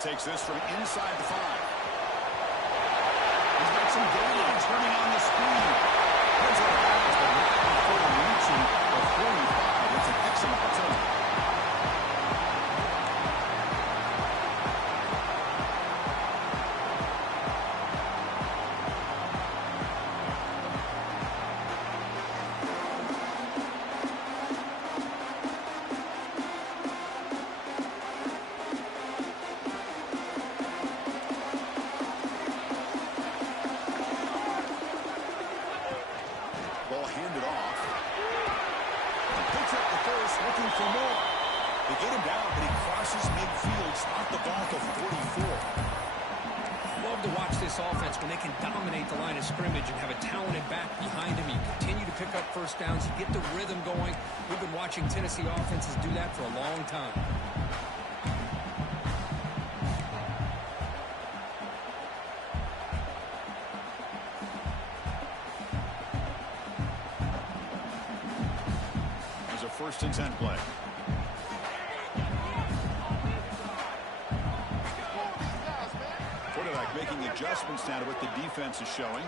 takes this from inside the 5. He's got some daylight turning on the screen. Heads out of bounds, but not before reaching the 45. It's an excellent return. Ball handed off. He picks up the first, looking for more. They get him down, but he crosses midfield, stop the ball to 44. Love to watch this offense when they can dominate the line of scrimmage and have a talented back behind him. You continue to pick up first downs. You get the rhythm going. We've been watching Tennessee offenses do that for a long time. First and 10 play. Quarterback making adjustments now to what the defense is showing.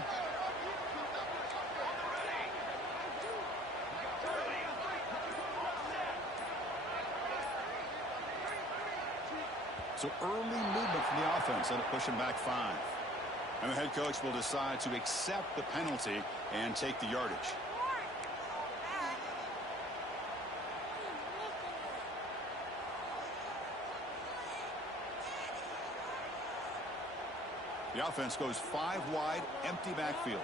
So early movement from the offense. That'll push him back 5. And the head coach will decide to accept the penalty and take the yardage. The offense goes 5 wide, empty backfield.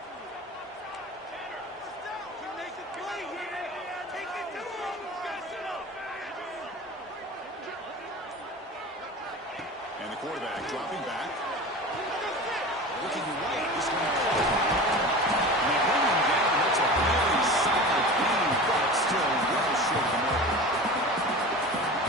And the quarterback dropping back. Looking right. This one. And they bring him down. That's a very solid game, but still well short of the mark.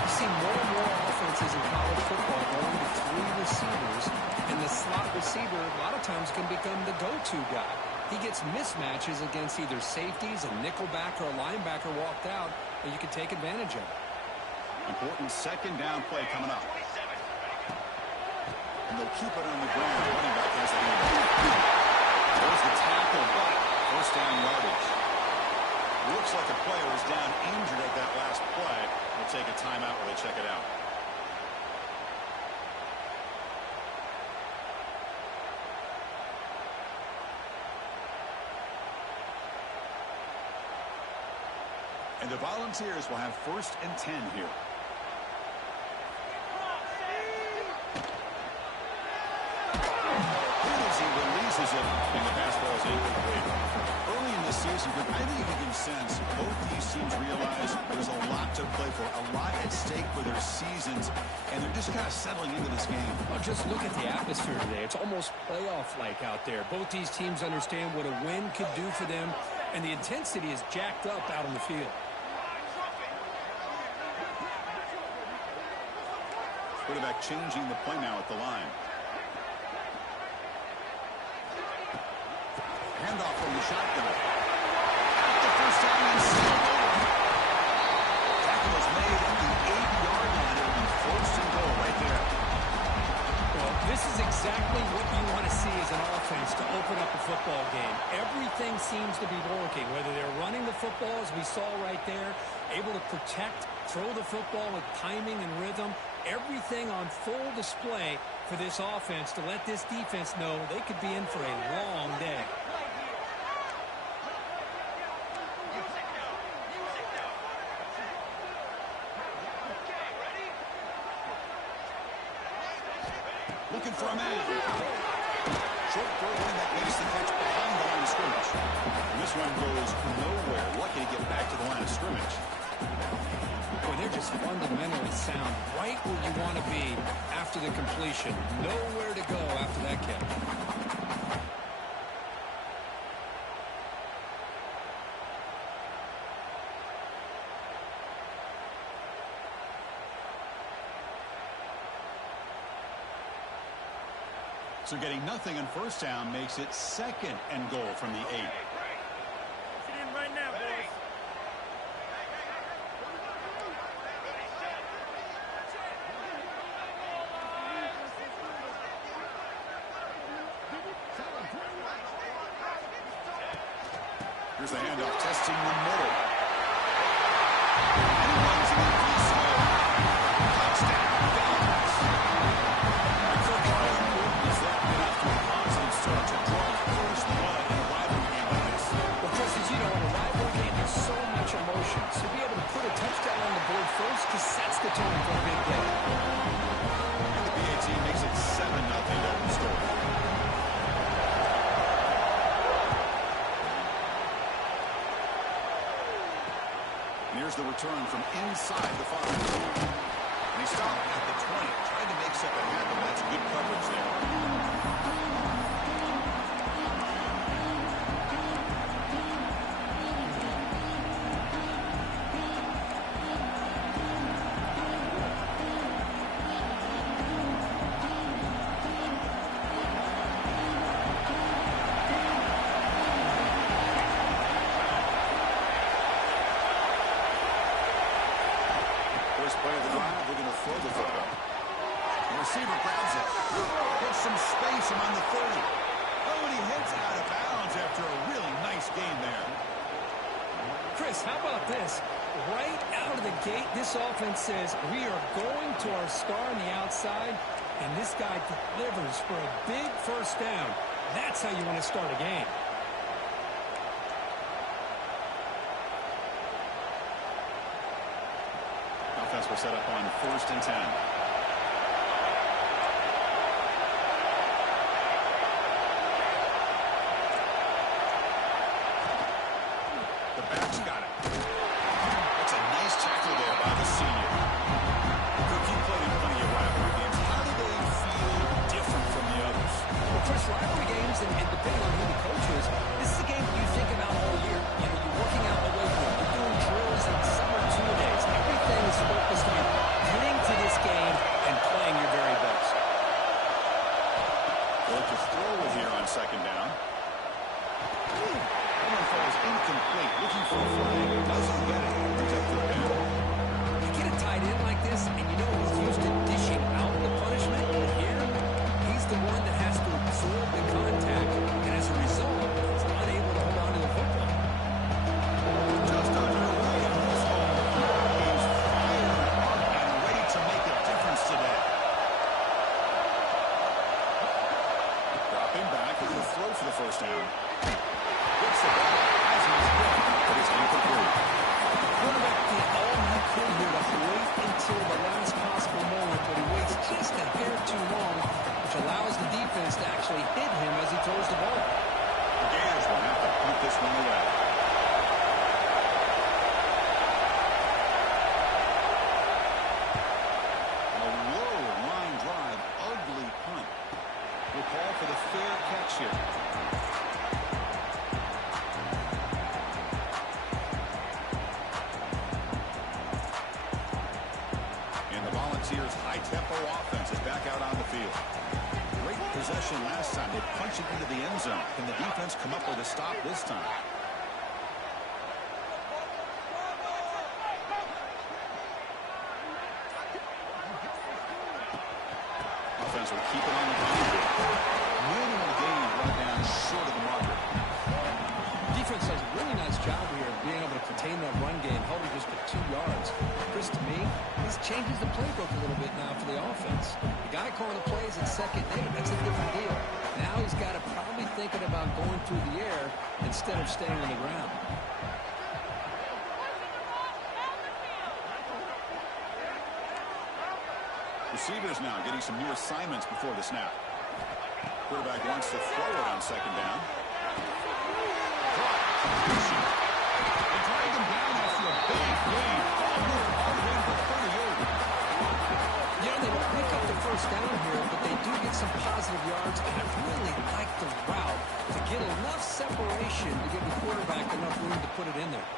You see more and more offenses in college football going to 3 receivers. And the slot receiver a lot of times can become the go-to guy. He gets mismatches against either safeties, a nickelback, or a linebacker walked out, and you can take advantage of it. Important second down play coming up. And they'll keep it on the ground. Running back has the lead. There's the tackle, but first down yardage. Looks like a player was down injured at that last play. We'll take a timeout while they check it out. And the Volunteers will have first and 10 here. He releases it, and the pass ball is incomplete. Early in this season, I think you can sense both these teams realize there's a lot to play for, a lot at stake for their seasons, and they're just kind of settling into this game. Well, just look at the atmosphere today. It's almost playoff-like out there. Both these teams understand what a win could do for them, and the intensity is jacked up out on the field. Quarterback changing the play now at the line. Handoff from the shotgun. At the first down and still over. Tackle is made at the 8-yard line. It'll be first and goal right there. Well, this is exactly what you want to see as an offense to open up a football game. Everything seems to be working, whether they're running the football, as we saw right there, able to protect, throw the football with timing and rhythm. Everything on full display for this offense to let this defense know they could be in for a long day. Looking for a man. Short throw that makes the catch behind the line of scrimmage. And this one goes nowhere. Lucky to get back to the line of scrimmage. Boy, they're just fundamentally sound, right where you want to be after the completion. Nowhere to go after that catch. So getting nothing on first down makes it second and goal from the 8. Get in right now, boys. Here's the handoff, testing the middle. And he runs in the slow. Touchdown, Dallas. Coach, how important is that after a positive start to draw first blood in a rivalry game like this? Well, Chris, as you know, in a rivalry game, there's so much emotion. So to be able to put a touchdown on the board first just sets the tone for a big day. And the BA team makes it 7-0 open score. Here's the return from inside the 5. And he stopped at the 20, trying to make something happen. That's good coverage there. Play of the drive, we're going to throw the football. The receiver grabs it. There's some space around the 30. Oh, and he hits it out of bounds after a really nice game there. Chris, how about this? Right out of the gate, this offense says we are going to our star on the outside, and this guy delivers for a big first down. That's how you want to start a game. Offense will set up on 1st and 10. The back's got it. That's a nice tackle there by the senior. Cook, you played in plenty of rivalry games. How do they feel different from the others? Well, Chris, rivalry games, and depending on who the coach is, this is a game you think about all year. You know, you're working out the weight room, you're doing drills and summer two-a-days. Everything is focused on getting to this game and playing your very best. Well, to throw it here on 2nd down. One falls incomplete. Looking for a flag. Doesn't get it. Brings up 3rd down. You get a tight end like this, and you know he's used to dishing out the punishment. But here, he's the one that has to absorb the contact, and as a result, he's unable to hold on to the football. Just underway in this home. He's fired up and ready to make a difference today. Dropping back with a throw for the 1st down. Gets the ball as he's hit, but it's incomplete. Quarterback did all he could here to wait until the last possible moment, but he waits just a hair too long, which allows the defense to actually hit him as he throws the ball. The Gators will have to punt this one away. A low line drive, ugly punt. We'll call for the fair catch here. And the Volunteers' high-tempo offense is back out on the field. Great possession last time. They punched it into the end zone. Can the defense come up with a stop this time? Offense will keep it on the ground. Minimal gain brought down short of the marker. Defense does a really nice job here of being able to contain that run game, held it just for 2 yards. Chris, to me, this changes the playbook a little bit now for the offense. The guy calling the plays at 2nd and 8, that's a different deal. Now he's got to probably thinking about going through the air instead of staying on the ground. Receivers now getting some new assignments before the snap. Quarterback wants to throw it on 2nd down. They drag him down after a big gain. You know, they don't pick up the 1st down here, but they do get some positive yards, and I really like the route to get enough separation to give the quarterback enough room to put it in there.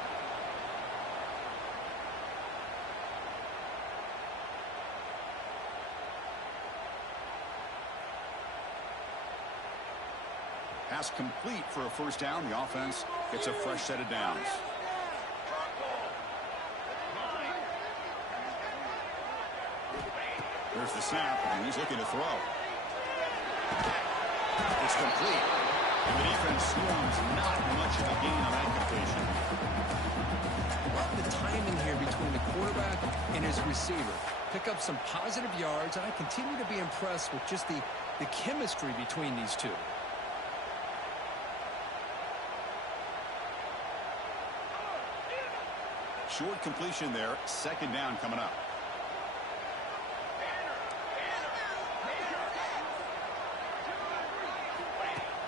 Pass complete for a 1st down. The offense gets a fresh set of downs. There's the snap, and he's looking to throw. It's complete. And the defense swarms not much of a gain on that completion. receiver. Pick up some positive yards, and I continue to be impressed with just the chemistry between these two. Short completion there. Second down coming up.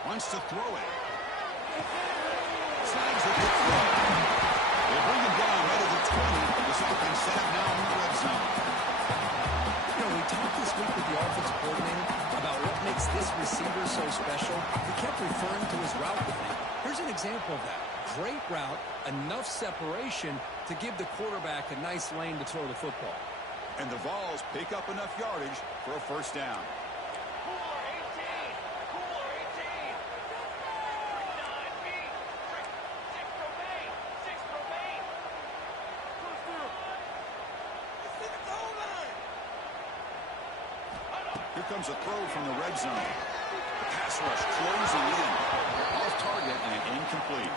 Wants to throw it. Snags with the throw. They bring him down right at the 20. This offense set up now in the red zone. You know, we talked this week with the offensive coordinator about what makes this receiver so special. He kept referring to his route running. Here's an example of that. Great route, enough separation to give the quarterback a nice lane to throw the football. And the Vols pick up enough yardage for a first down. Here comes a throw from the red zone. The pass rush closing in. Off target and incomplete.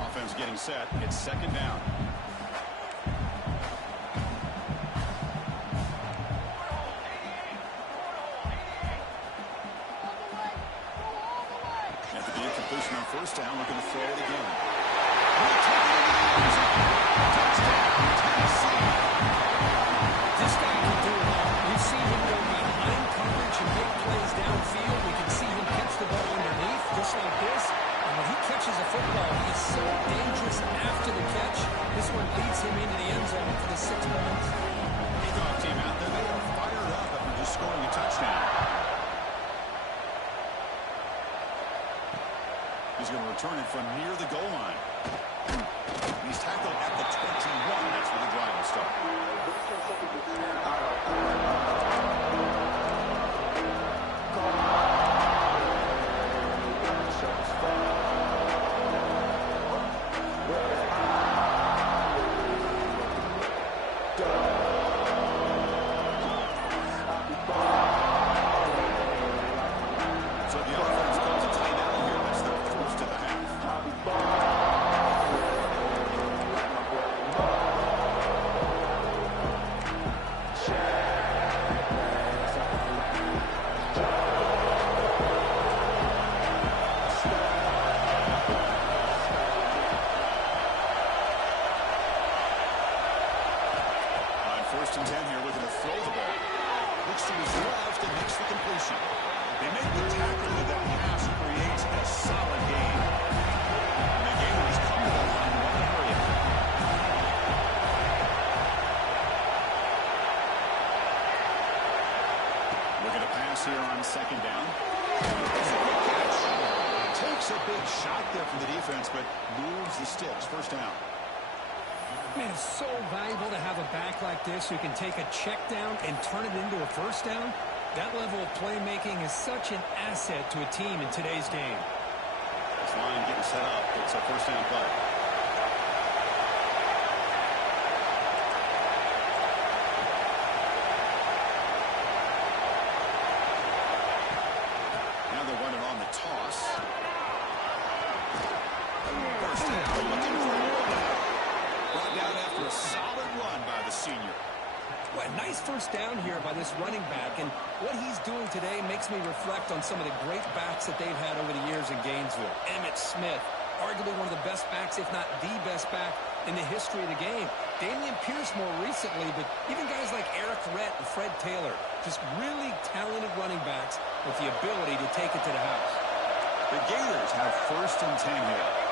Offense getting set. It's second down. After the incompletion on first down, we're going to throw it again. Touchdown, Tennessee. This guy can do it all. We've seen him go behind coverage and make plays downfield. We can see him catch the ball underneath, just like this. And when he catches a football, he is so dangerous after the catch. This one leads him into the end zone for the 6 points. Kickoff team out there, they are fired up after just scoring a touchdown. He's going to return it from near the goal line. He's tackled at the 21. That's where the drive will start. So the offense calls a timeout here. That's their first of the half. On first and 10 here, looking to throw the ball. Looks to his left and makes the completion. They make the tackle with that pass, creates a solid gain. And the Gators come to the line in one hurry. Looking to pass here on second down. That's a good catch. Takes a big shot there from the defense, but moves the sticks. First down. Man, it's so valuable to have a back like this who can take a check down and turn it into a first down. That level of playmaking is such an asset to a team in today's game. This line getting set up. It's a first down play. Now they're running on the toss. First down, looking for a rollout. Brought down after a solid run by the senior. Well, a nice first down here by this running back, and what he's doing today makes me reflect on some of the great backs that they've had over the years in Gainesville. Emmitt Smith, arguably one of the best backs, if not the best back in the history of the game. Damian Pierce more recently, but even guys like Eric Rhett and Fred Taylor, just really talented running backs with the ability to take it to the house. The Gators have first and 10 here.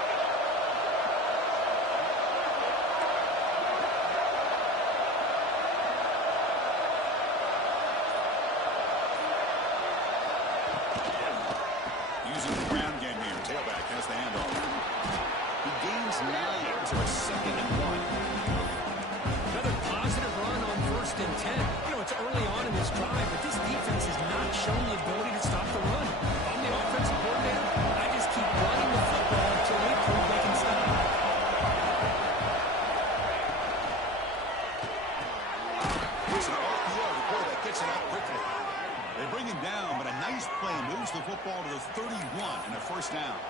Using the ground game here. Tailback has the handoff. He gains 9 to a second and 1. Another positive run on first and 10. You know, it's early on in this drive, but this defense has not shown the ability to stop the run. I'm the offensive coordinator. I just keep running the football until they prove they can stop it. It's an RPO. The quarterback gets it out quickly. They bring him down, but a nice play moves the football to the 31 and a first down.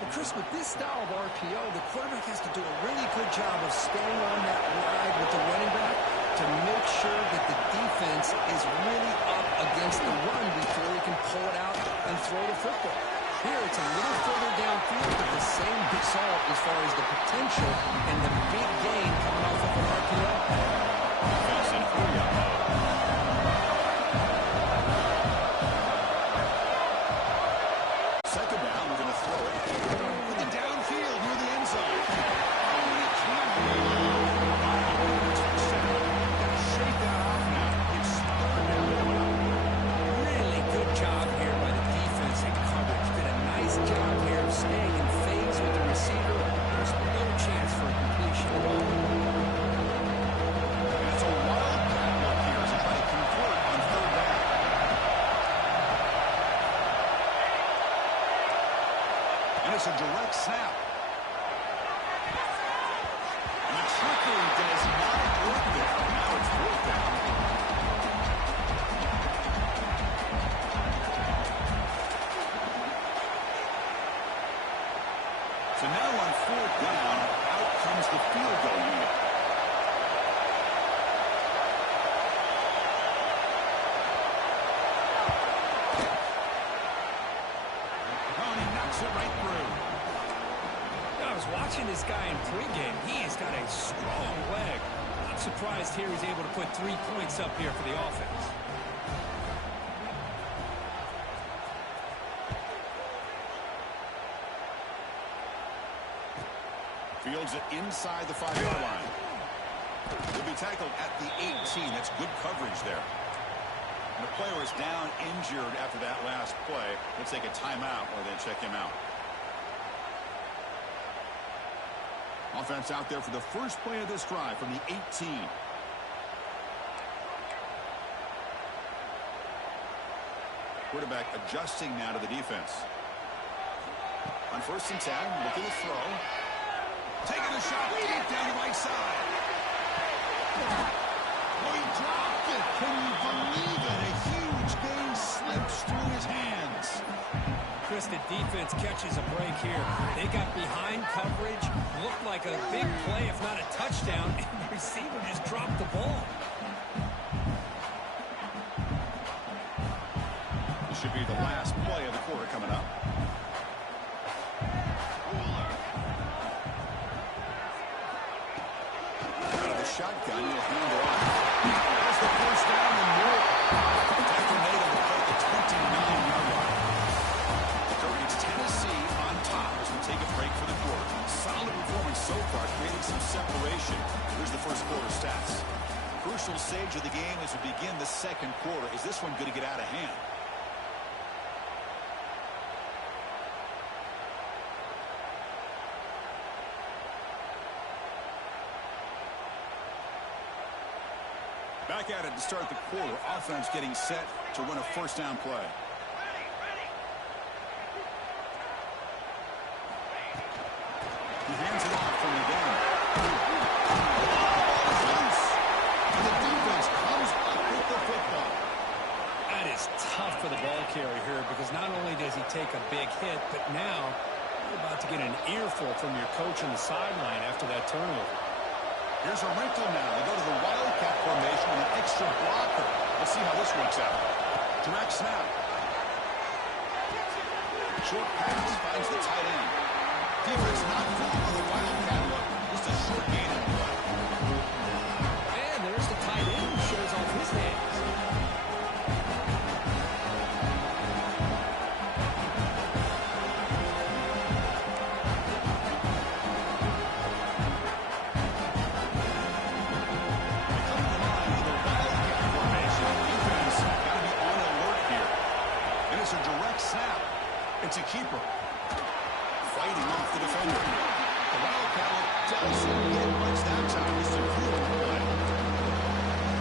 Well, Chris, with this style of RPO, the quarterback has to do a really good job of staying on that ride with the running back to make sure that the defense is really up against the run before he can pull it out and throw the football. Here, it's a little further downfield, but the same result as far as the potential and the big gain coming off of an RPO. Defense in hurry-up mode. Second down, we're going to throw it. With the downfield near the end zone. Oh, and it can't be. Touchdown. Got to shake that off now. It's third down. Really good job here by the defense in coverage. Did a nice job here of staying in phase with the receiver. There's no chance for a completion at all. And it's a wildcat look here as they try to convert on third down. And it's a direct snap. And the trickery does not work there. Now it's fourth down. So now on fourth down, out comes the field goal unit. Oh, and he knocks it right through. I was watching this guy in pregame. He has got a strong leg. I'm surprised here he's able to put 3 points up here for the offense. Fields it inside the 5-yard line. He'll be tackled at the 18. That's good coverage there. And the player is down injured after that last play. Let's take a timeout while they check him out. Offense out there for the first play of this drive from the 18. Quarterback adjusting now to the defense. On 1st and 10, look at the throw. Taking a shot deep down the right side. Oh, he dropped it. Can you believe it? A huge gain slips through his hands. Chris, the defense catches a break here. They got behind coverage, looked like a big play, if not a touchdown, and the receiver just dropped the ball. This should be the last play of the quarter coming up. Out of the shotgun, he'll hand it off. There's the first down and more. After Neyland will play the 29-yard line. It's Tennessee on top as we take a break for the quarter. Solid performance so far, creating some separation. Here's the first quarter stats. Crucial stage of the game as we begin the second quarter. Is this one going to get out of hand? Back at it to start the quarter. Offense getting set to run a first down play. He hands it off from the game. Loose. And the defense comes up with the football. That is tough for the ball carrier here because not only does he take a big hit, but now you're about to get an earful from your coach on the sideline after that turnover. Here's a wrinkle now. They go to the wildcat formation with an extra blocker. Let's see how this works out. Direct snap. Short pass finds the tight end. Defense not full on the wildcat look. Just a short gain in play. And there's the tight end who shows off his hands. It's a keeper. Fighting off the defender. The wildcat doesn't get much that time. It's a beautiful play.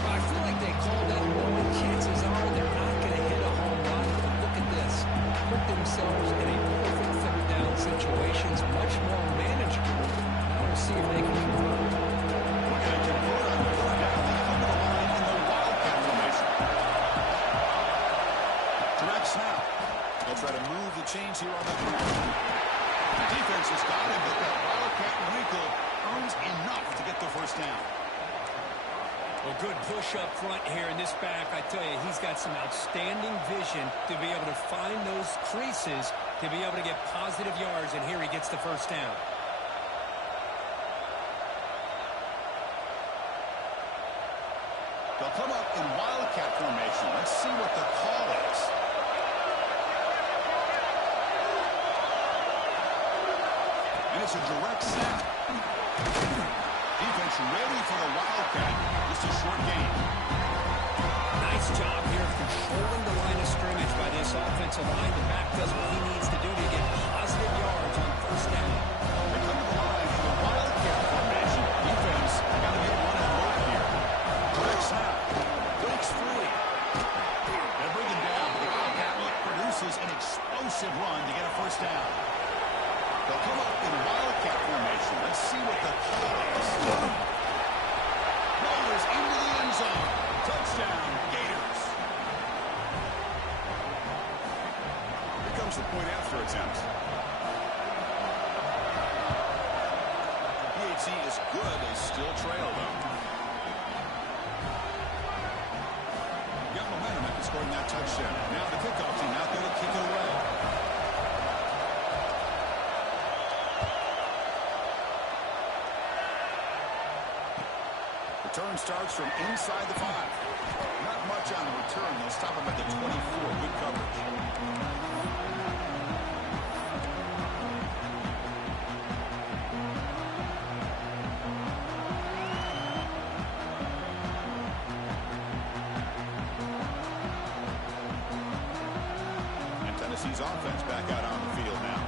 I feel like they called that one. The chances are they're not going to hit a home run. But look at this. Put themselves in a perfect third down situation. It's much more manageable. Now we'll see if they can convert. We're going to convert on third down. They come to the line in the wildcat formation. down. Well, good push up front here in this back. I tell you, he's got some outstanding vision to be able to find those creases to be able to get positive yards, and here he gets the first down. They'll come up in wildcat formation. Let's see what the call is. And it's a direct snap. Defense ready for the wildcat. Just a short gain. Nice job here of controlling the line of scrimmage by this offensive line. The back does what he needs to do to get positive yards on first down. They come to the line in the wildcat formation. Defense got to get one and work here. Direct snap. Breaks free. They'll bring him down. The wildcat look produces an explosive run to get a first down. They'll come up in wildcat formation. Let's see what the call is. Rolls into the end zone. Touchdown, Gators. Here comes the point after attempt. PHC is good. They still trail, though. Got momentum after scoring that touchdown. Now the kickoff team out there to kick it away. Return starts from inside the 5. Not much on the return. They'll stop him at the 24. Good coverage. And Tennessee's offense back out on the field now.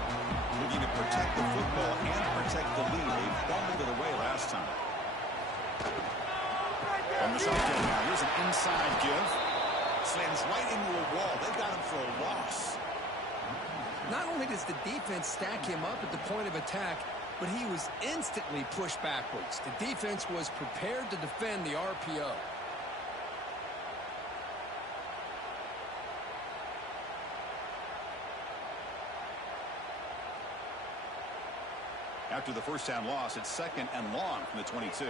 Looking to protect the football and protect the lead. They fumbled it away last time. From the shotgun now, here's an inside give. Slams right into a wall. They've got him for a loss. Not only does the defense stack him up at the point of attack, but he was instantly pushed backwards. The defense was prepared to defend the RPO. After the first down loss, it's second and long from the 22.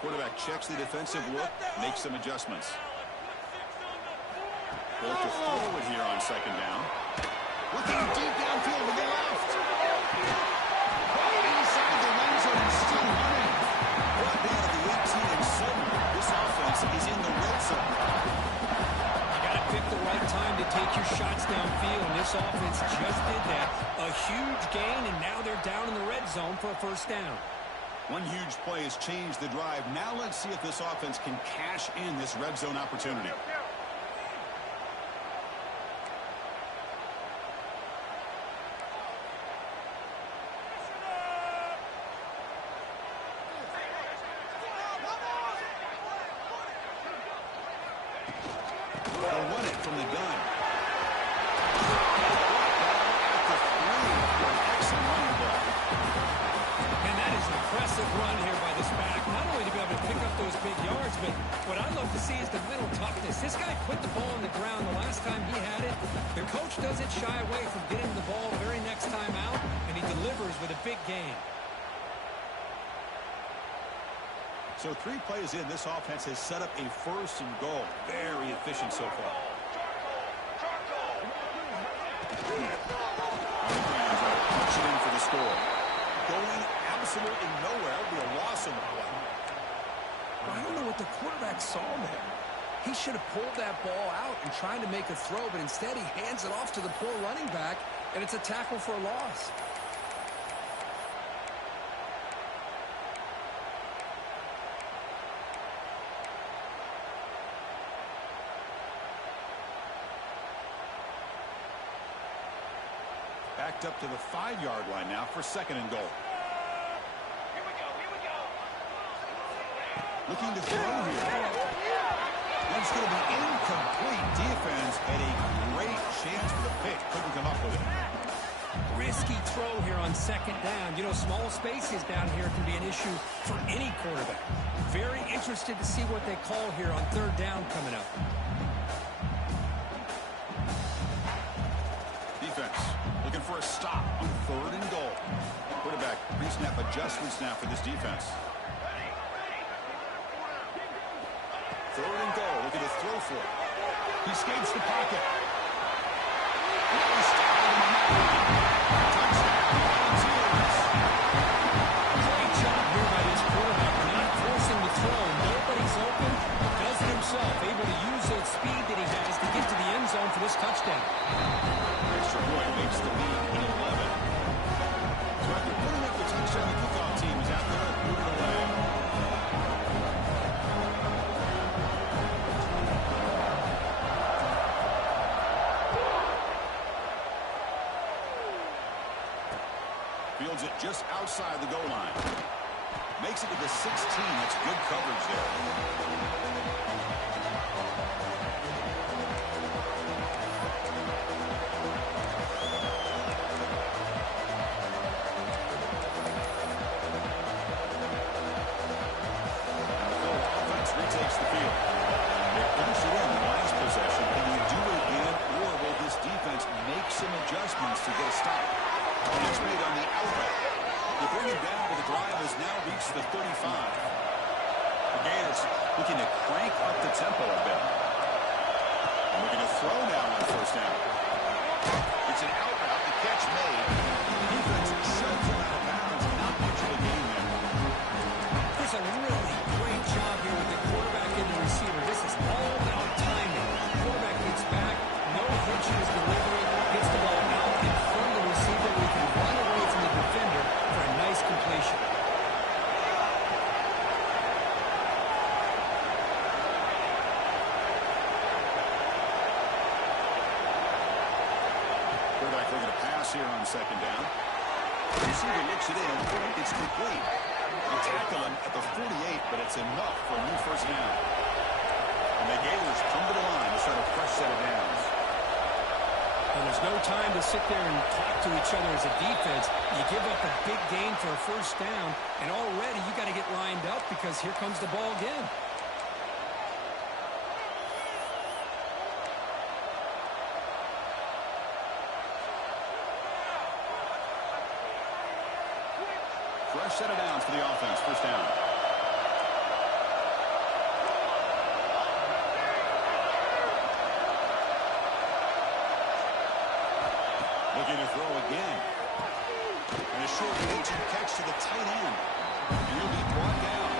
Quarterback checks the defensive look, makes some adjustments. Goes to forward here on second down. Looking deep downfield with the left. Inside the end zone and still running. Brought down at the 18 and 7. This offense is in the red zone. You got to pick the right time to take your shots downfield, and this offense just did that. A huge gain, and now they're down in the red zone for a first down. One huge play has changed the drive. Now let's see if this offense can cash in this red zone opportunity. They'll run it from the gun. Impressive run here by this back. Not only to be able to pick up those big yards, but what I love to see is the mental toughness. This guy put the ball on the ground the last time he had it. The coach doesn't shy away from getting the ball the very next time out, and he delivers with a big gain. So 3 plays in, this offense has set up a first and goal. Very efficient so far. Punch it in for the score. Going absolutely nowhere. That would be a loss on the play. I don't know what the quarterback saw there. He should have pulled that ball out and tried to make a throw, but instead he hands it off to the poor running back, and it's a tackle for a loss. Backed up to the 5-yard line now for second and goal. Looking to throw here. It's going to be incomplete. Defense had a great chance for the pick. Couldn't come up with it. Risky throw here on second down. You know, small spaces down here can be an issue for any quarterback. Very interested to see what they call here on third down coming up. Defense looking for a stop on third and goal. Quarterback pre-snap adjustments now for this defense. for. He escapes the pocket. Touchdown, Volunteers. Great job here by this quarterback, not forcing the throw. Nobody's open. Does it himself, able to use that speed that he has to get to the end zone for this touchdown. Extra point makes the lead 11. So after putting up the touchdown, the kickoff team is out there moving away. Fields it just outside the goal line. Makes it to the 16. That's good coverage there. Retakes the field. They finish it in the last possession. Can they do it again, or will this defense make some adjustments to get a stop? It's made on the outlet. They bring it down, but the drive has now reached the 35. The Gators looking to crank up the tempo a bit. And looking to throw now on first down. It's an out route. The catch made. The defense shoves him out of bounds. Not much of a gain there. There's a really great job here with the quarterback and the receiver. This is all about timing. The quarterback gets back, no hitches delivery, gets the ball out in front of the receiver who can run away from the defender for a nice completion. Quarterback looking to pass here on second down. The receiver looks it in. It's complete. They tackle him at the 48, but it's enough for a new first down. And the Gators come to the line to start a fresh set of downs. And there's no time to sit there and talk to each other as a defense. You give up a big gain for a first down, and already you got to get lined up because here comes the ball again. Fresh set of downs for the offense. First down. Looking to throw again. And a short agent catch to the tight end. And he'll be brought down.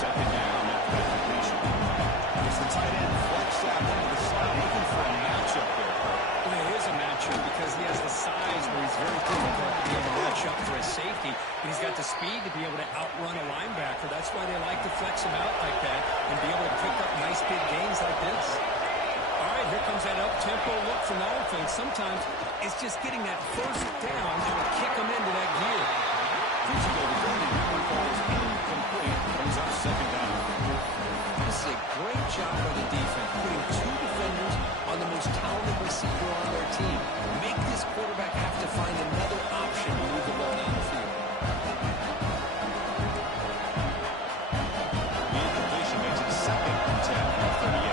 Second down after that completion. It's the tight end flex out into the slot, looking for a matchup there. Well, it is a matchup because he has the size where he's very difficult to be able to match up for a safety. And he's got the speed to be able to outrun a linebacker. That's why they like to flex him out like that and be able to pick up nice big gains like this. All right, here comes that up-tempo look from the offense. Sometimes it's just getting that first down that will kick them into that gear. Physical defending number falls incomplete. Comes up second down. This is a great job by the defense, putting two defenders on the most talented receiver on their team. Make this quarterback have to find another option to move the ball down the field. The incompletion makes it second and 10 from 38.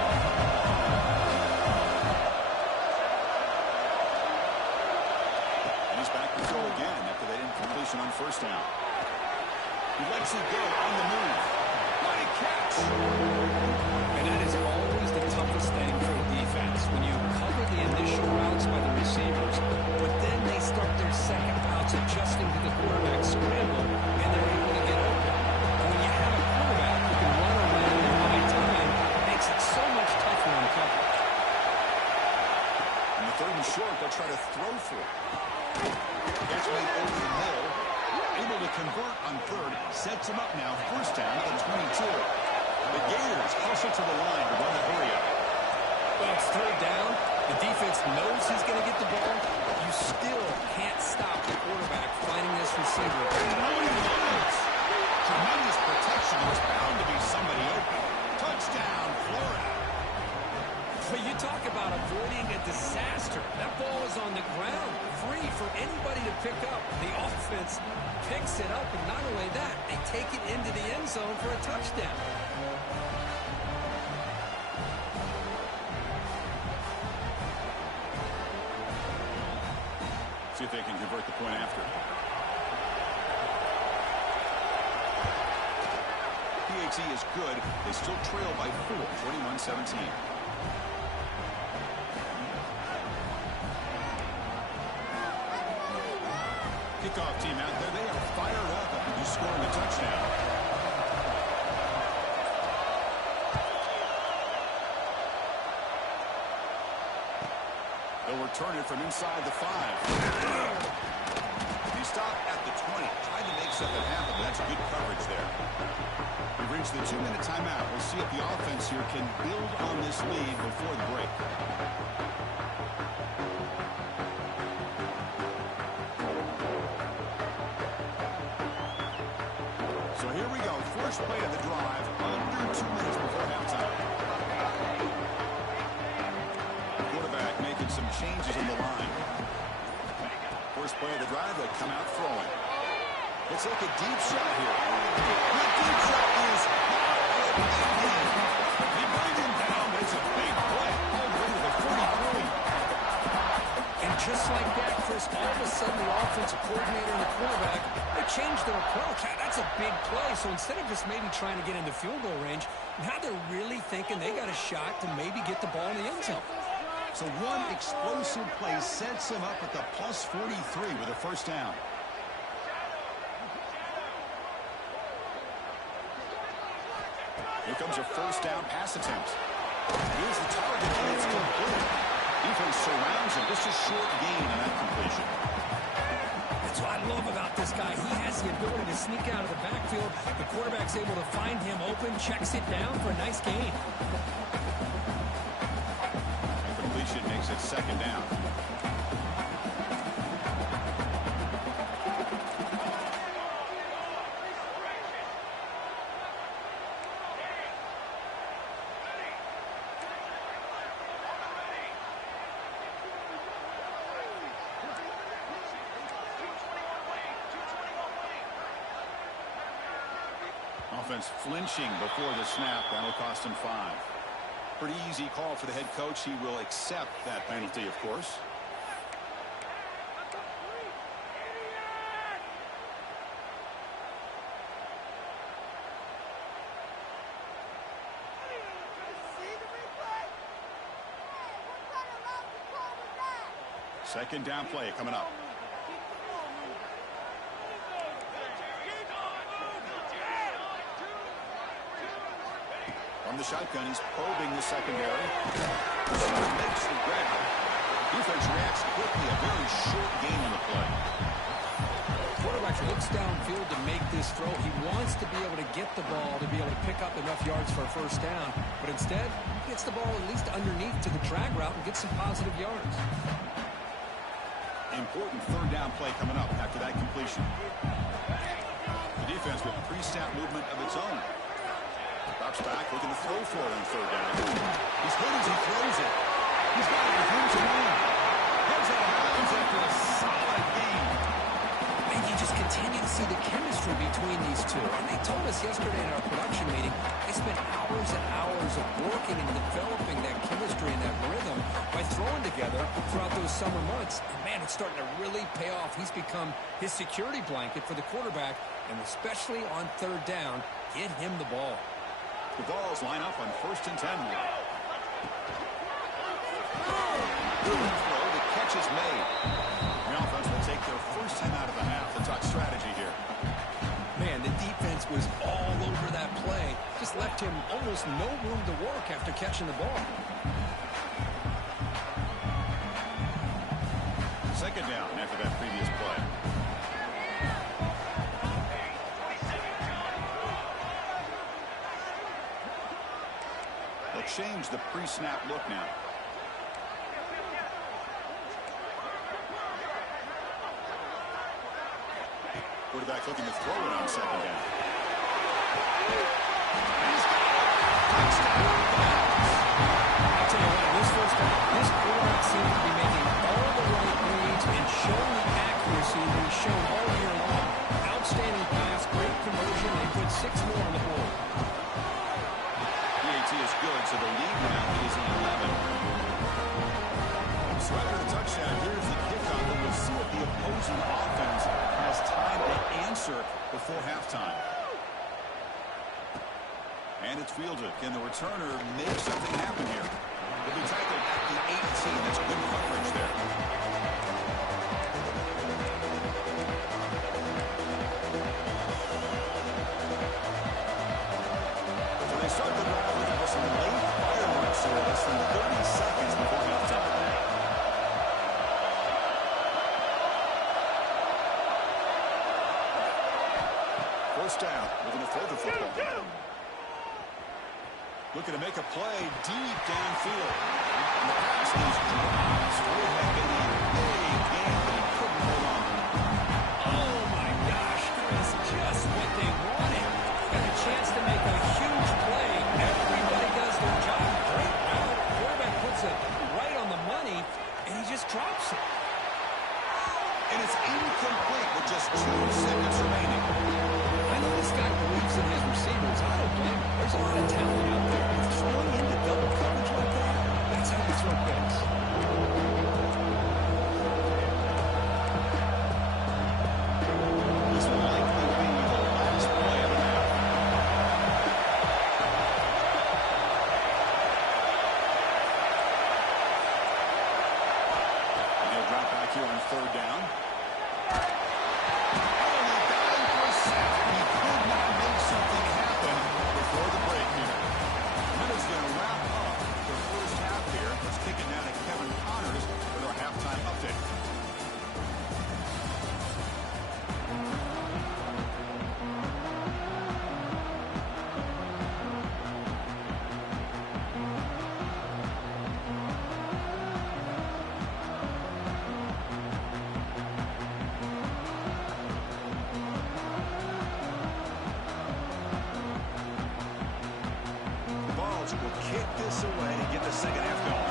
And he's back to throw again after that incompletion on first down. He lets it go on the move. What a catch! And that is always the toughest thing for the defense. When you cover the initial routes by the receivers, but then they start their second routes adjusting to the quarterback scramble, and they're able to get open. And when you have a quarterback who can run around and buy time, it makes it so much tougher on coverage. On the third and short, they'll try to throw for it. Catch made over the middle. Able to convert on third. Sets him up now. First down at the 22. The Gators hustle to the line to run the hurry up. Well, it's third down. The defense knows he's going to get the ball. You still can't stop the quarterback finding this receiver. Tremendous protection. There's bound to be somebody open. Touchdown, Florida. But you talk about avoiding a disaster. That ball is on the ground, free for anybody to pick up. The offense picks it up, and not only that, they take it into the end zone for a touchdown. See if they can convert the point after. He PAT is good. They still trail by 4, 21-17. Kickoff team out there. They are fired up after just scoring a touchdown. They'll return it from inside the 5. He stopped at the 20. Tried to make something happen, but that's good coverage there. We've reached the 2-minute timeout. We'll see if the offense here can build on this lead before the break. So here we go. First play of the drive. Under 2 minutes before halftime. Quarterback making some changes in the line. First play of the drive, they come out throwing. Let's take a deep shot here. That deep shot is he brings him down, but it's a big play. All the way to the 43. And just like that, Chris, all of a sudden the offensive coordinator and the quarterback, they changed their approach. That's a big play. So instead of just maybe trying to get into field goal range, now they're really thinking they got a shot to maybe get the ball in the end zone. So one explosive play sets him up at the plus 43 with a first down. Here comes a first down pass attempt. Here's the target, and it's complete. Defense surrounds him. Just a short gain on that completion. That's what I love about this guy. He has the ability to sneak out of the backfield. The quarterback's able to find him open, checks it down for a nice gain. Makes it second down. Offense flinching before the snap. That'll cost him 5. Pretty easy call for the head coach. He will accept that penalty, of course. Second down play coming up. From the shotgun, he's probing the secondary. Makes the grab. Defense reacts quickly. A very short gain on the play. Quarterback looks downfield to make this throw. He wants to be able to get the ball to be able to pick up enough yards for a first down. But instead, he gets the ball at least underneath to the drag route and gets some positive yards. Important third down play coming up after that completion. The defense with pre-snap movement of its own. Drops back, looking to throw for it on third down. He's hit as he throws it. He's got it with room to run. Heads out of bounds after a solid game. And you just continue to see the chemistry between these two. And they told us yesterday in our production meeting, they spent hours and hours of working and developing that chemistry and that rhythm by throwing together throughout those summer months. And man, it's starting to really pay off. He's become his security blanket for the quarterback, and especially on third down, get him the ball. The balls line up on 1st and 10. Throw, the catch is made. The offense will take their first time out of the half. The talk strategy here. Man, the defense was all over that play. Just left him almost no room to work after catching the ball. Second down after that previous play. They'll change the pre-snap look now. Quarterback looking to throw it on second down. I'll tell you what, this first time, this quarterback seems to be making all the right reads and showing the accuracy that he's shown all year long. Outstanding pass, great conversion. They put 6 more on the board. PAT is good, so the lead now is 11. So after the touchdown, here's the kickoff, and we'll see if the opposing offense has time to answer before halftime. And it's fielded. Can the returner make something happen here? He'll be tackled at the 18. That's good coverage there. So they start the drive looking for some late fireworks here. Less than 30 seconds before halftime. First down. Looking to throw the football. Looking to make a play deep downfield. And the pass is dropped. Would have been a big game, but he couldn't hold on. Oh, my gosh. That is just what they wanted. Got a chance to make a huge play. Everybody does their job. Great route. Quarterback puts it right on the money, and he just drops it. And it's incomplete with just 2 seconds remaining. I know this guy believes in his receivers. I don't blame him. There's a lot of talent out there. Throwing into double coverage like that, that's how you throw picks. This will likely be the last play of the half. And he'll drop back here on 3rd down. Will kick this away and get the second half going.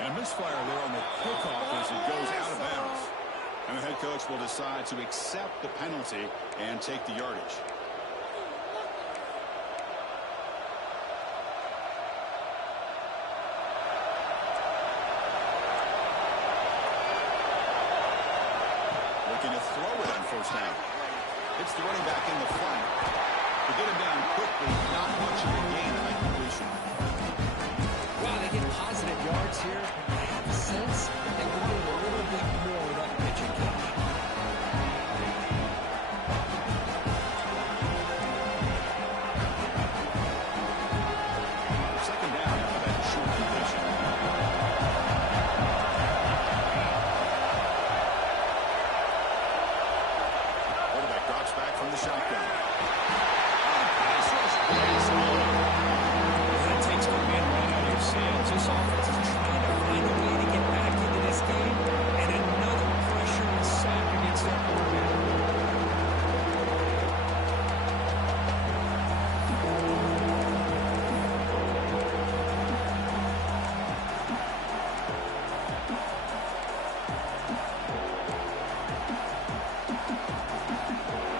And a misfire there on the kickoff as it goes out of bounds. And the head coach will decide to accept the penalty and take the yardage. Looking to throw it on 1st down. It's the running back in the front. To get him down quickly, not much of a gain on that completion. Wow, they get positive yards here. I have a sense that they wanted a little bit more of that pitching catch. Second down after that short completion. Quarterback drops back from the shotgun. That takes the wind right out of your sails. This offense is trying to find a way to get back into this game, and another pressure and sack against their quarterback.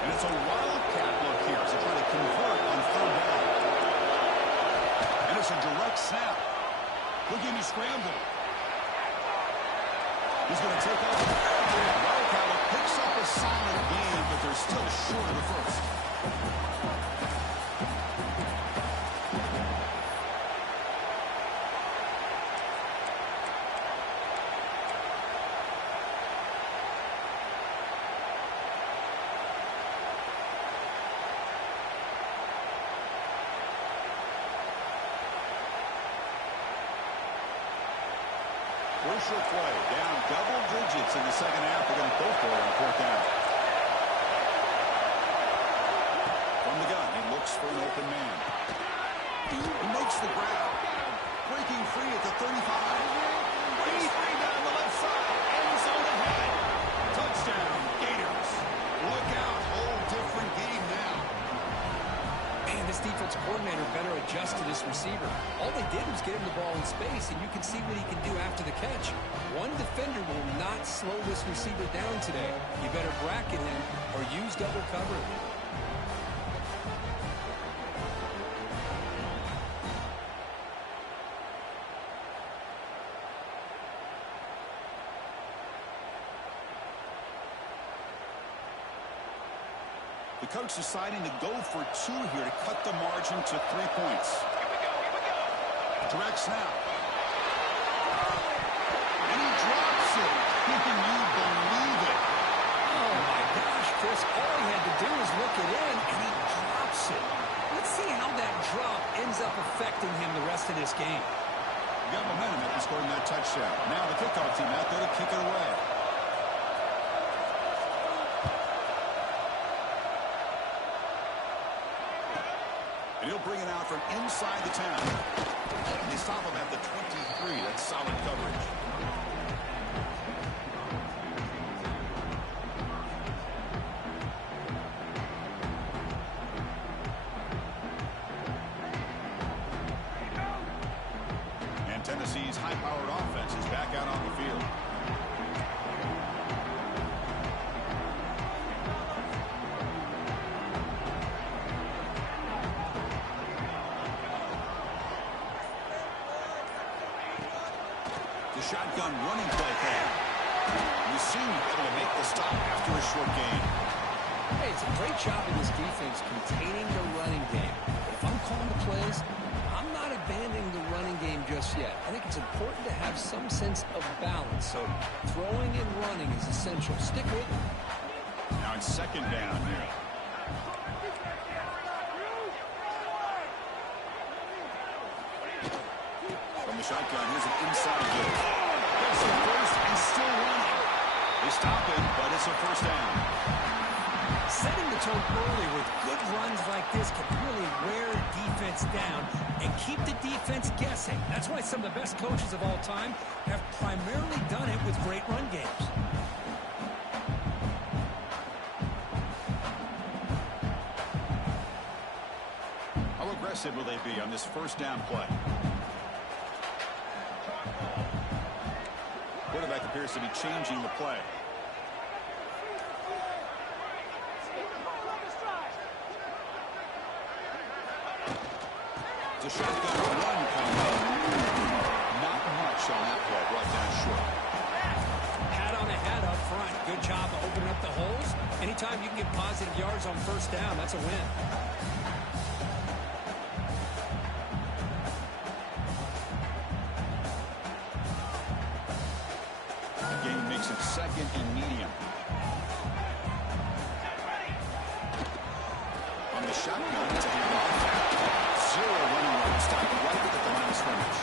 And it's a wildcat look here as they try to convert on 3rd down. And it's a direct snap. Looking to scramble. He's going to take off. Wildcat picks up a solid gain, but they're still short of the first. Crucial play. Down double digits in the second half. They're going to go for it on 4th down. From the gun, he looks for an open man. He makes the grab. Breaking free at the 35. Breaking free down the left side. End zone ahead. Touchdown, Gators. Look out. Whole different game now. Man, this defense coordinator better adjust to this receiver. All they did was get him the ball in space, and you can see what he can do after the catch. One defender will not slow this receiver down today. You better bracket him or use double coverage. The coach deciding to go for 2 here to cut the margin to 3 points. Here we go. Direct snap. And he drops it. Can you believe it? Oh, my gosh, Chris. All he had to do was look it in, and he drops it. Let's see how that drop ends up affecting him the rest of this game. You got momentum after scoring that touchdown. Now the kickoff team out there to kick it away. And he'll bring it out from inside the 10. And they stop him at the 23. That's solid coverage. And Tennessee's high-powered offense is back out on the field. Shotgun running play call. You seem able to make the stop after a short gain. Hey, it's a great job of this defense containing the running game. But if I'm calling the plays, I'm not abandoning the running game just yet. I think it's important to have some sense of balance. So throwing and running is essential. Stick with it. Now it's second down here. From the shotgun, here's an inside hit. Gets the first and still running. They stop him, but it's a first down. Setting the tone early with good runs like this can really wear defense down and keep the defense guessing. That's why some of the best coaches of all time have primarily done it with great run games. How aggressive will they be on this first down play? Quarterback appears to be changing the play. It's a shotgun run coming up. Not much on that play. Brought down short. Hat on a hat up front. Good job of opening up the holes. Anytime you can get positive yards on first down, that's a win. Second and medium. On the shotgun, it's a handoff. Zero running room. Stop right at the line of scrimmage.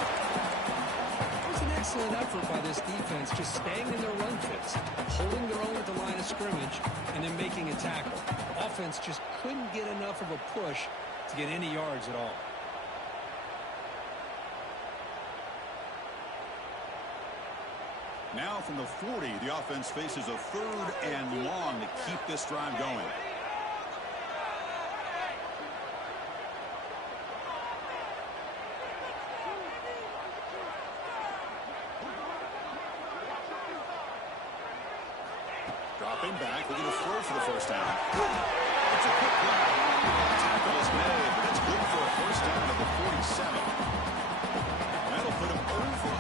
It was an excellent effort by this defense, just staying in their run fits, holding their own at the line of scrimmage, and then making a tackle. Offense just couldn't get enough of a push to get any yards at all. Now from the 40, the offense faces a third and long to keep this drive going. Dropping back, looking to throw for the first down. It's a quick play. Tackle is made, but it's good for a first down at the 47. That'll put him over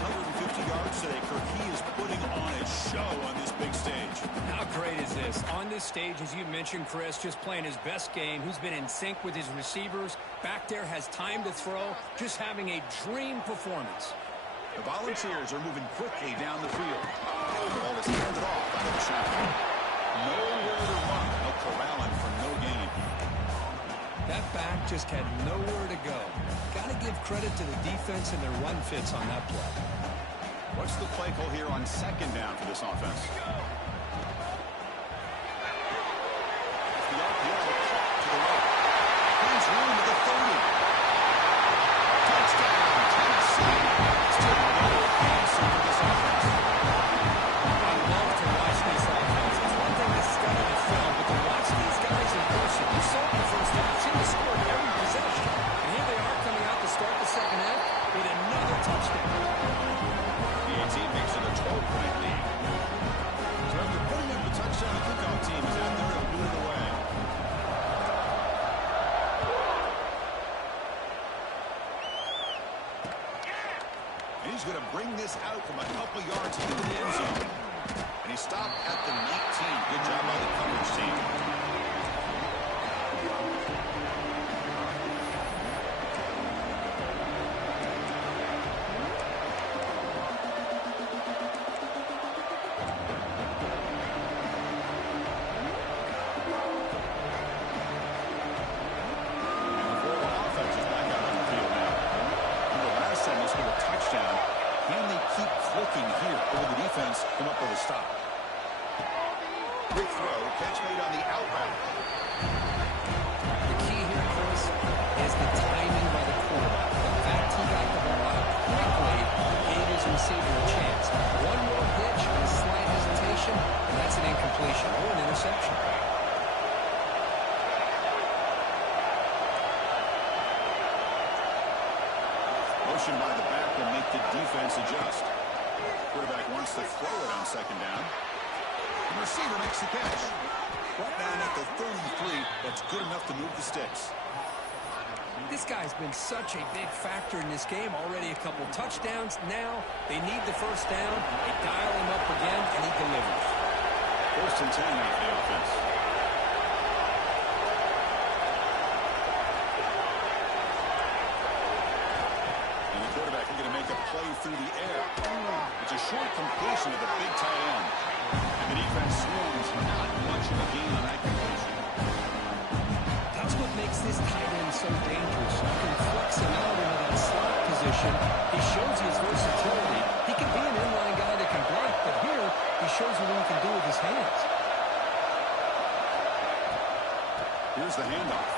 150 yards today. Kirk, he is putting on a show on this big stage. How great is this? On this stage, as you mentioned, Chris, just playing his best game. Who's been in sync with his receivers. Back there, has time to throw. Just having a dream performance. The Volunteers are moving quickly down the field. The ball is handed off out of the shotgun. Nowhere to run. No corralling for no gain. That back just had nowhere to go. Got to give credit to the defense and their run fits on that play. What's the play call here on second down for this offense? The RPO to the right. Finds room at the 30. Touchdown, Tennessee. Still no answer for this offense. I love to watch this offense. It's one thing to study the film, but to watch these guys in person. You saw it in the first half. Team scored every possession. And here they are coming out And he's going to bring this out from a couple yards into the end zone. And he stopped at the 19. Good job by the coverage team. Come up with a stop. Quick throw, catch made on the outbound. The key here, Chris, is the timing by the quarterback. The fact he got the ball out quickly gave his receiver a chance. One more hitch and a slight hesitation, and that's an incompletion or an interception. Motion by the back will make the defense adjust. Quarterback wants to throw it on second down. The receiver makes the catch. Brought down at the 33. That's good enough to move the sticks. This guy's been such a big factor in this game. Already a couple touchdowns. Now they need the first down. They dial him up again, and he delivers. 1st and 10 now for the offense. And the quarterback is going to make a play through the air. It's a short completion of the big tight end. And the defense swings. Not much of a gain on that completion. That's what makes this tight end so dangerous. You can flex him out into that slot position. He shows his versatility. He can be an inline guy that can block, but here he shows you what he can do with his hands. Here's the handoff.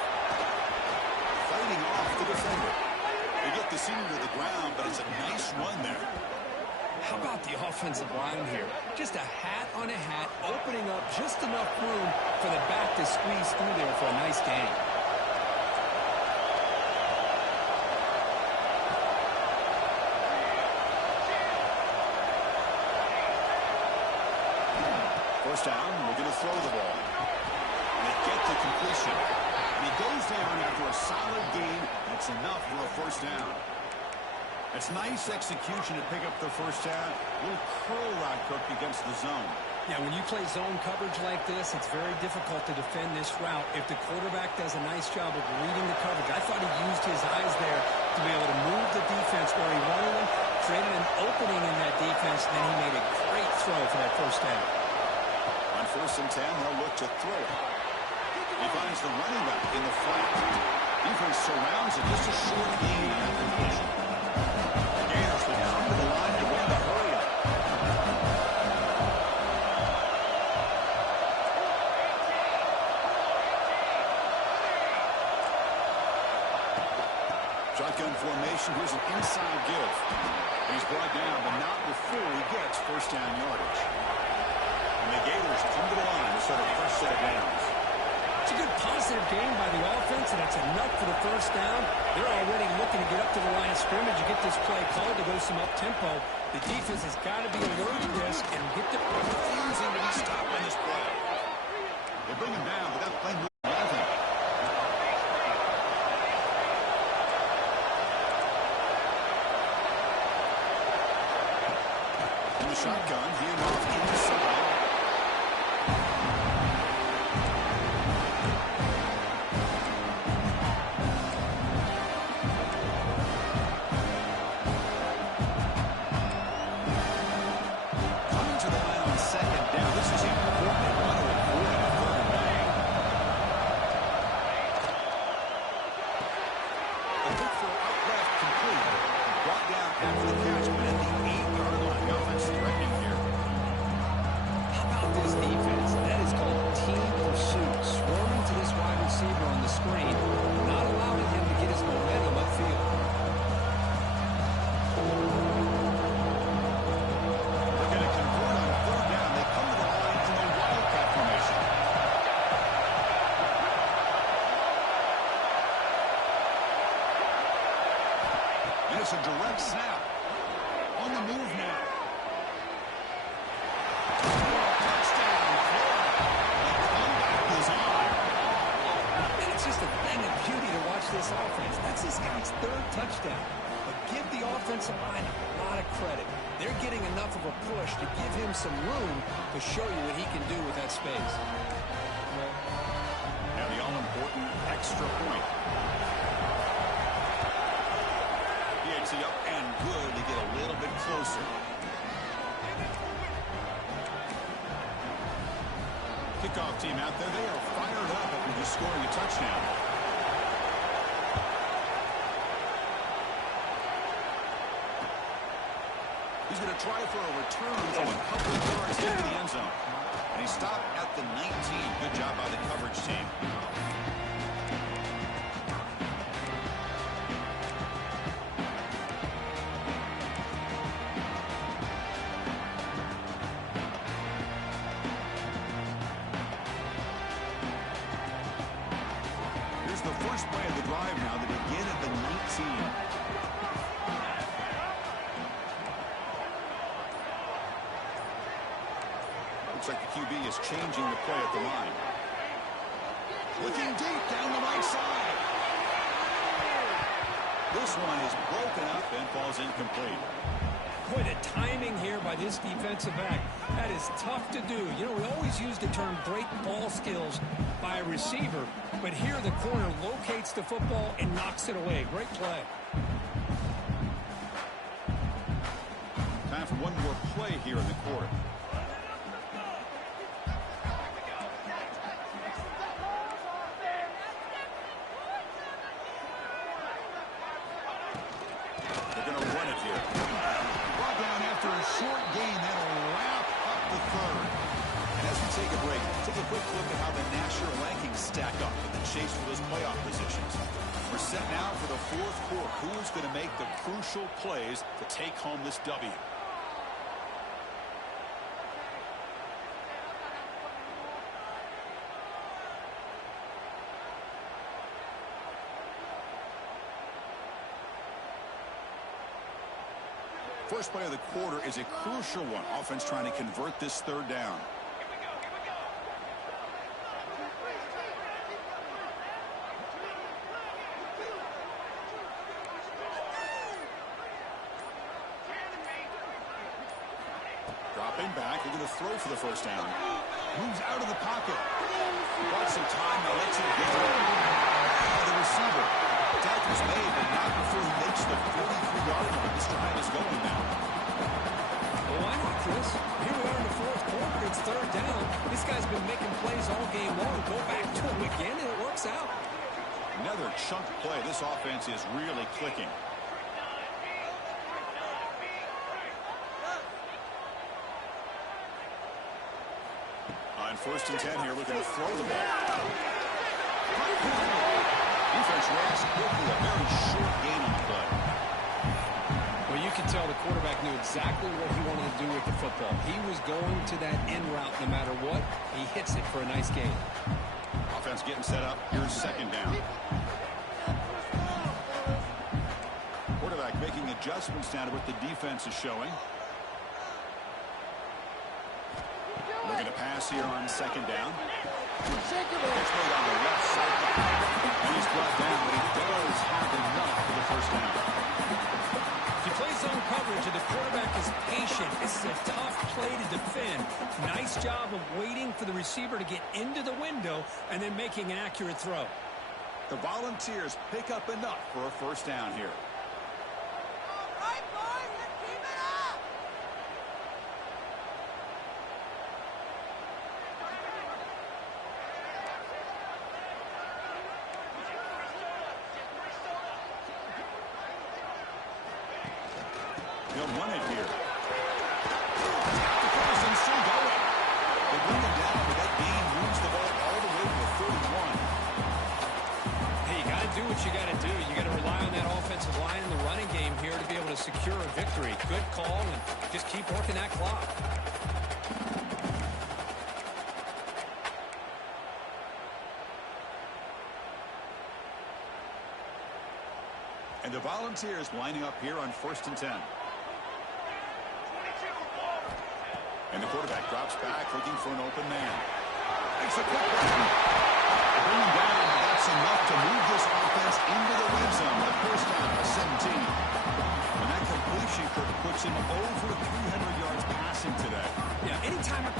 Fighting off the defender. They get the senior to the ground, but it's a nice run there. How about the offensive line here? Just a hat on a hat, opening up just enough room for the back to squeeze through there for a nice gain. First down, we're going to throw the ball. And they get the completion. And he goes down after a solid gain. That's enough for a first down. It's nice execution to pick up the first down. A little curl rod cook against the zone. Yeah, when you play zone coverage like this, it's very difficult to defend this route. If the quarterback does a nice job of reading the coverage, I thought he used his eyes there to be able to move the defense where he wanted them, created an opening in that defense, and then he made a great throw for that first down. On 1st and 10, they'll look to throw it. He finds the running back in the flat. Defense surrounds it. Just a short gain in that completion. The Gators will come to the line to win the hurry-up. Shotgun formation. Here's an inside give. And he's brought down, but not before he gets first down yardage. And the Gators come to the line to start a fresh set of downs. It's a good positive game by the offense, and it's enough for the first down. They're already looking to get up to the line of scrimmage and get this play called to go some up-tempo. The defense has got to be alert to this and get the refusing to be stopped on this play. They bring him down, but that play moves nothing. In the shotgun, he and off inside. It's a direct snap. On the move now. Touchdown, Florida. The comeback is on. And it's just a thing of beauty to watch this offense. That's this guy's 3rd touchdown. But give the offensive line a lot of credit. They're getting enough of a push to give him some room to show you what he can do with that space. Now the all-important extra point. He hits it up and good to get a little bit closer. Kickoff team out there. They are fired up after just scoring a touchdown. He's going to try for a return from a couple of yards into the end zone. And he stopped at the 19. Good job by the coverage team. Here's the first play of the drive now. They begin at the 19. Looks like the QB is changing the play at the line. Looking deep down the right side. This one is broken up and falls incomplete. Boy, the timing here by this defensive back, that is tough to do. You know, we always use the term great ball skills by a receiver, but here the corner locates the football and knocks it away. Great play. Time for one more play here in the quarter. Stack up in the chase for those playoff positions. We're set now for the fourth quarter. Who's going to make the crucial plays to take home this W? First play of the quarter is a crucial one. Offense trying to convert this third down. Dropping back, they're going to throw for the first down. Moves out of the pocket. Bought some time, now lets it go. The receiver. Tackle's made, but not before he makes the 43-yard line. This drive is going now. Well, why not, Chris? Here we are in the fourth quarter. It's third down. This guy's been making plays all game long. Go back to him again, and it works out. Another chunk play. This offense is really clicking. On 1st and 10 here, looking to throw the ball. Defense reacts quickly. A very short gain on the play. Well, you can tell the quarterback knew exactly what he wanted to do with the football. He was going to that end route no matter what. He hits it for a nice gain. Offense getting set up. Here's second down. Quarterback making adjustments now to what the defense is showing. Looking to pass here on second down. It's made on the left side. And he's brought down, but he does have enough for the first down. If you play zone coverage and the quarterback is patient, this is a tough play to defend. Nice job of waiting for the receiver to get into the window and then making an accurate throw. The Volunteers pick up enough for a first down here. They'll run it here. And still going. They bring it down, but that gain moves the ball all the way to the 31. Hey, you got to do what you got to do. You got to rely on that offensive line in the running game here to be able to secure a victory. Good call, and just keep working that clock. And the Volunteers lining up here on 1st and 10. And the quarterback drops back, looking for an open man. Makes a quick run. Bring him down, but that's enough to move this offense into the red zone. The first down, 17.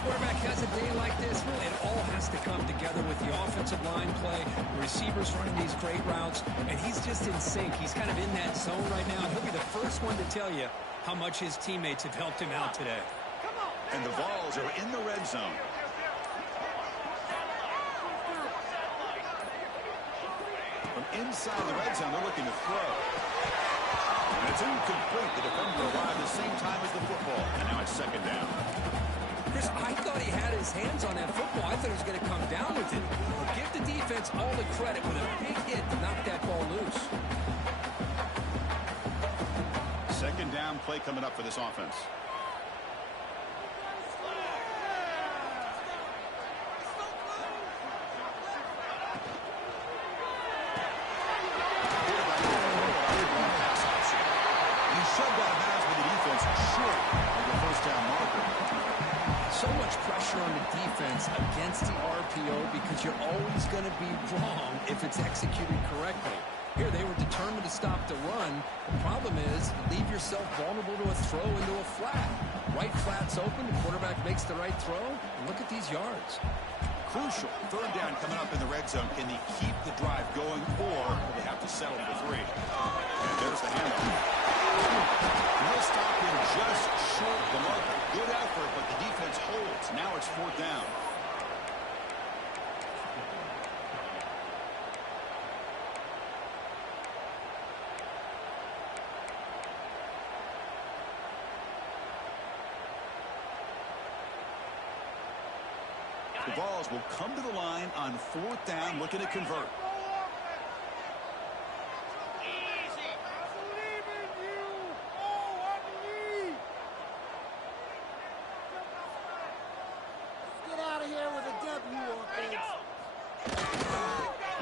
Quarterback has a day like this, really it all has to come together with the offensive line play, the receivers running these great routes, and he's just in sync. He's kind of in that zone right now, and he'll be the first one to tell you how much his teammates have helped him out today. And the Vols are in the red zone. From inside the red zone, they're looking to throw. And it's incomplete. The defender arrived at the same time as the football. And now it's second down. Chris, I thought he had his hands on that football. I thought he was going to come down with it. But give the defense all the credit with a big hit to knock that ball loose. Second down play coming up for this offense. So much pressure on the defense against the RPO because you're always going to be wrong if it's executed correctly. Here they were determined to stop the run. The problem is you leave yourself vulnerable to a throw into a flat. Right flat's open, the quarterback makes the right throw, and look at these yards. Crucial. Third down coming up in the red zone. Can they keep the drive going, or will they have to settle for 3? And there's the handoff. No stop him just short of the marker. Good effort, but the defense holds. Now it's fourth down. The Vols will come to the line on fourth down, looking to convert.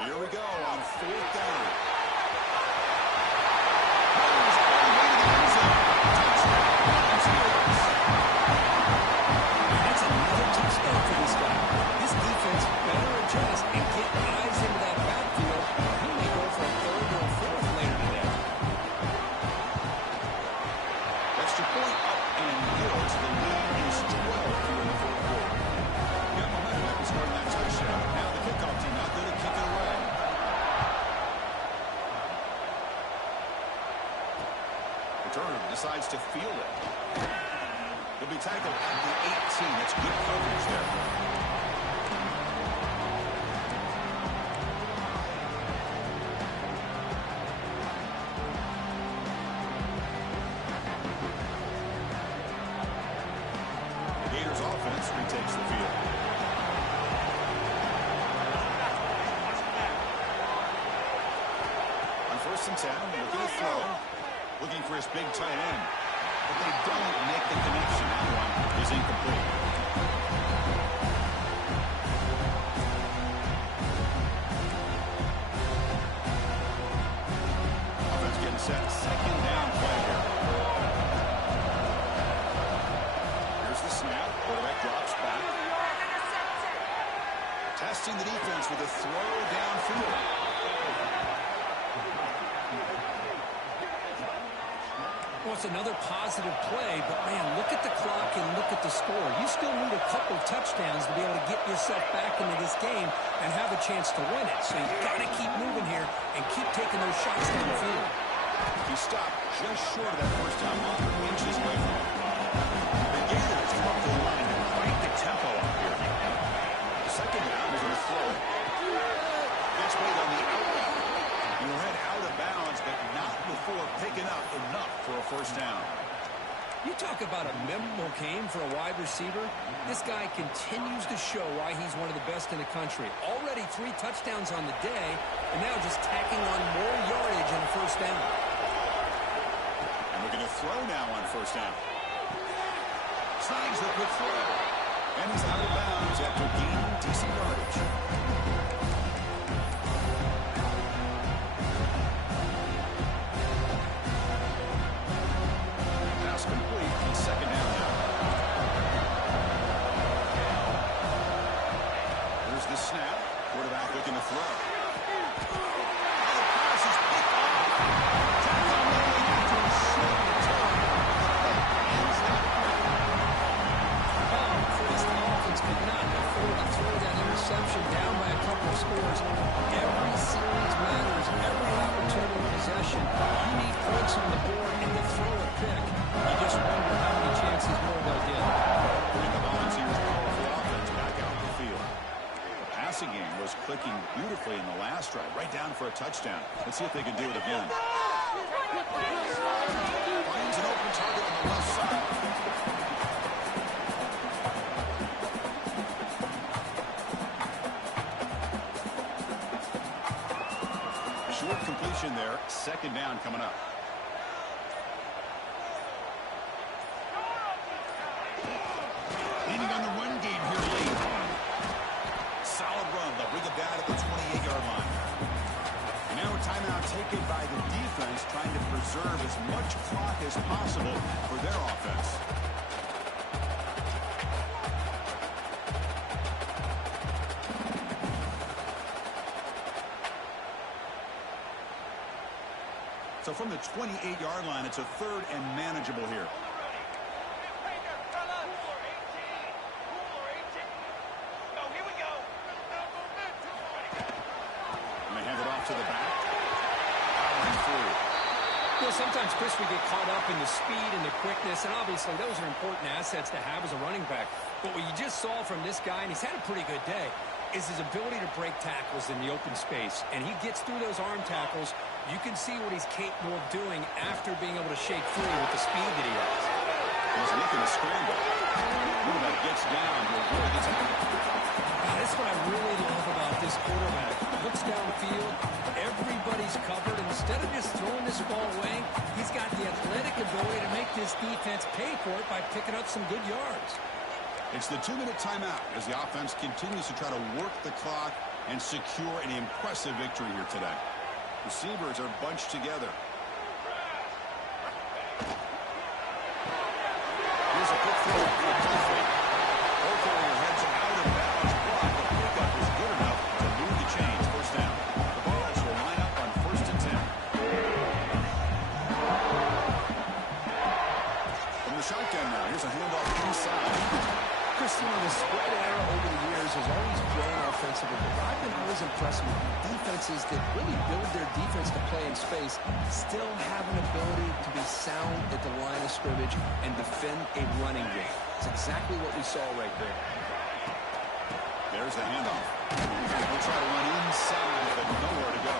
Here we go on fourth down. That's another touchdown for this guy. This defense better adjust and get eyes into that backfield. He may go for a third or a fourth later today. Extra point up and good. So the lead is 12 here in the fourth quarter. Got momentum after scoring that touchdown. Now the kickoff team out there to kick it away. Return decides to field it. He'll be tackled at the 18. That's good coverage there. The Gators offense retakes the field. On 1st and 10, looking to throw. Looking for his big tight end. But they don't make the connection. That one is incomplete. Offense getting set. Second down play here. Here's the snap. Quarterback drops back. Testing the defense with a throw downfield. Well, it's another positive play, but, man, look at the clock and look at the score. You still need a couple touchdowns to be able to get yourself back into this game and have a chance to win it. So you've got to keep moving here and keep taking those shots downfield. He stopped just short of that first down marker, inches away from it. The Gators come up to the line and crank the tempo up here. Second down is going to throw it. Gets made on the outlet. He ran out of bounds, but not before picking up enough for a first down. You talk about a memorable game for a wide receiver. This guy continues to show why he's one of the best in the country. Already 3 touchdowns on the day, and now just tacking on more yardage in a first down. And we're going to throw now on first down. Signs the quick throw. And he's out of bounds after gaining decent yardage. Complete. Second down now. Here's the snap. Quarterback looking to throw. The pass is picked off. Tackle made after a short return. Ends that play. Oh, Chris, all beautifully in the last drive, right down for a touchdown. Let's see if they can do it again. Finds an open target on the left side. Short completion there. Second down coming up. Leaning on the run game here late. Solid run. They'll bring it down at the 28-yard line. And now a timeout taken by the defense, trying to preserve as much clock as possible for their offense. So from the 28-yard line, it's a third and manageable here. And they hand it off to the back. Powering through. Well, sometimes, Chris, we get caught up in the speed and the quickness, and obviously those are important assets to have as a running back. But what you just saw from this guy, and he's had a pretty good day, is his ability to break tackles in the open space. And he gets through those arm tackles. You can see what he's capable of doing after being able to shake free with the speed that he has. He's looking to scramble. Quarterback gets down to avoid the tackle. That's what I really love about this quarterback. Looks downfield, everybody's covered, and instead of just throwing this ball away, he's got the athletic ability to make this defense pay for it by picking up some good yards. It's the 2-minute timeout as the offense continues to try to work the clock and secure an impressive victory here today. Receivers are bunched together. Here's a quick throw. Both carrier heads out of bounds, but the pickup is good enough to move the chains. First down. The Balls will line up on 1st and 10. From the shotgun now, here's a handoff inside. Chris, the spread era over the years has always grown offensively, but I've been always impressed with defenses that really build their defense to play in space, still have an ability to be sound at the line of scrimmage and defend a running game. It's exactly what we saw right there. There's the handoff. We'll try to run inside, but nowhere to go.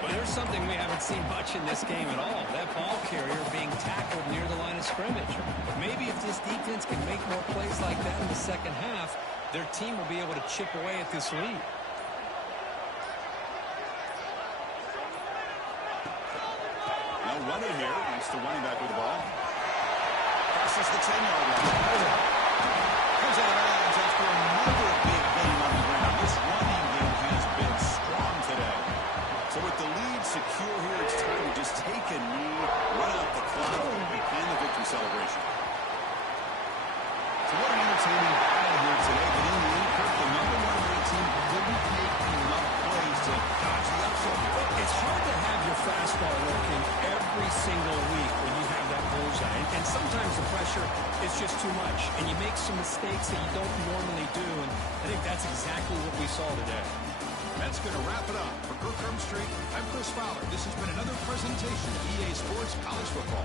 Well, there's something we haven't seen much in this game at all. That ball carrier being tackled near the line of scrimmage. Maybe if this defense can make more plays like that in the second half, their team will be able to chip away at this lead. Now running here. It's the running back with the ball. Passes the 10-yard line. Comes out of bounds after another big game on the ground. This running game has been strong today. So with the lead secure here, it's time to just take a knee, run out the clock, and plan the victory celebration. So what an entertaining battle here today. But in the end, Kirk, the #1 rated team didn't take enough plays to dodge the upset. It's hard to have your fastball working every single week when you have that bullseye. And sometimes the pressure is just too much, and you make some mistakes that you don't normally do. And I think that's exactly what we saw today. That's going to wrap it up. For Kirk Street, I'm Chris Fowler. This has been another presentation of EA Sports College Football.